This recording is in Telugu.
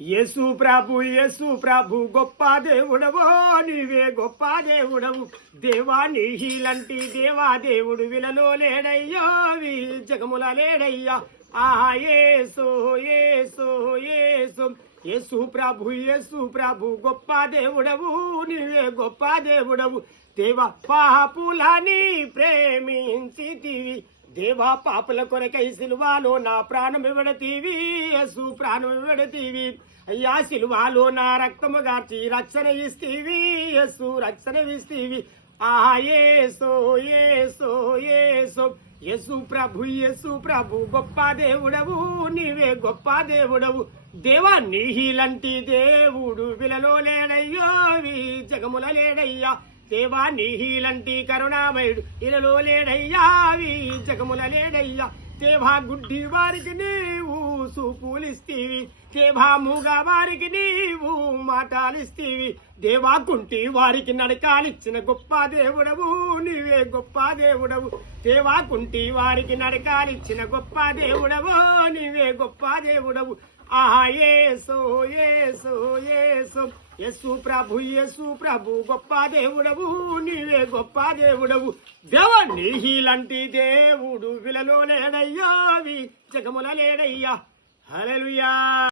యేసు ప్రభు గొప్ప దేవుడవో నీవే గొప్ప దేవుడవు దేవా నీలాంటి దేవుడు విలలో లేడయ్యా జగముల లేడయ్యా ఆహా యేసు యేసు యేసు యేసు ప్రభు గొప్ప దేవుడవు నీవే గొప్ప దేవుడవు దేవా పాపులని ప్రేమించితివి దేవా పాపుల కొరకై సిలువాలో నా ప్రాణం ఇవ్వడతీవి యేసు ప్రాణం ఇవ్వడతీవి అయ్యా సిలువాలో నా రక్తము గార్చి రక్షణ ఇస్తీవి యేసు రక్షణ ఇస్తీవి ఆహా యేసు యేసు యేసు యేసు ప్రభు గొప్ప దేవుడవు నీవే గొప్ప దేవుడవు దేవా నీలాంటి దేవుడు విలలో లేడయ్యో జగముల లేడయ్యా దేవా నీలాంటి కరుణామయుడు ఇలలో లేడయ్యా జగముల లేడయ్యా దేవా గుడ్డి వారికి నీవు సూపులిస్తీవి దేవా మూగా వారికి నీవు మాటలిస్తీవి దేవా కుంటి వారికి నడకాలిచ్చిన గొప్ప దేవుడవు నీవే గొప్ప దేవుడవు దేవా కుంటి వారికి నడకాలిచ్చిన గొప్ప దేవుడవు నీవే గొప్ప దేవుడవు ఆహా యేసు యేసు యేసు యేసు ప్రభు గొప్ప దేవుడవు నీవే గొప్ప దేవుడవు దేవా నీలాంటి దేవుడు విలలో లేడయ్యా జగముల లేడయ్యా హల్లెలూయా.